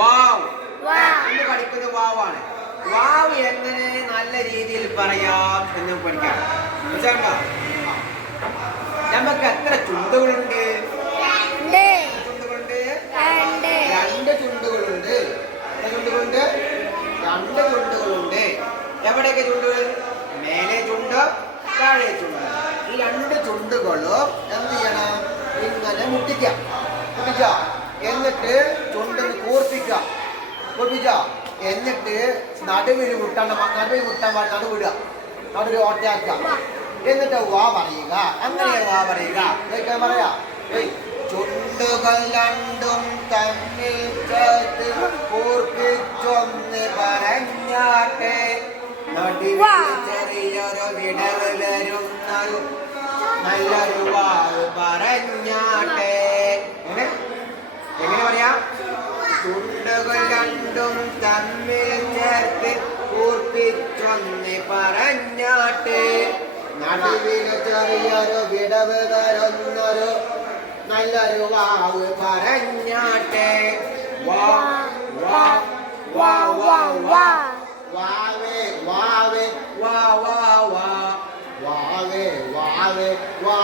വാവ് എന്ന് പഠിക്കുന്നത് വാവാണ്. വാവ് എങ്ങനെ നല്ല രീതിയിൽ പറയാം എന്ന് പഠിക്കാം. നമുക്ക് എത്ര ചുണ്ടുകളുണ്ട്? രണ്ട് ചുണ്ടുകളുണ്ട്. എത്ര ചുണ്ടുകളുണ്ട്? രണ്ട് ചുണ്ടുകളുണ്ട്. എവിടെയൊക്കെ ചുണ്ടുകൾ? മേലെ ചുണ്ട്, താഴെ ചുണ്ട്. ഈ രണ്ട് ചുണ്ടുകളും എന്ത് ചെയ്യണം? ഇങ്ങനെ മുട്ടിക്കാം. എന്നിട്ട് ചുണ്ടിന് കൂർപ്പിക്കുക. എന്നിട്ട് നടുവിൽ മുട്ടാൻ നടുവിടുക. നടുവിൽ ഓട്ടയാക്കുക. എന്നിട്ട് വാ പറയുക. അങ്ങനെ വാ പറയുക. പറയാ ചുണ്ടുകൾ രണ്ടും തമ്മിൽ ചേർത്ത് കൂർപ്പിച്ചൊന്ന് പറഞ്ഞാട്ടെ, നടുവിൽ ചെറിയൊരു വിടവ് വരുന്നൊരു നല്ലൊരു വാവ് പറഞ്ഞാട്ടെ. എങ്ങനെ പറയാ? ചുണ്ടുകൾ രണ്ടും തമ്മിൽ ചേർത്ത് കൂർപ്പിച്ചൊന്ന് പറഞ്ഞാട്ടെ, നടുവിൽ ചെറിയൊരു വിടവ് വരുന്നൊരു നല്ലൊരു വാവ് പറഞ്ഞാട്ടെ. വാ വാ വാ വാ വാ വാവേ വാവേ വാ വാ വാ വാവേ വാവേ വാ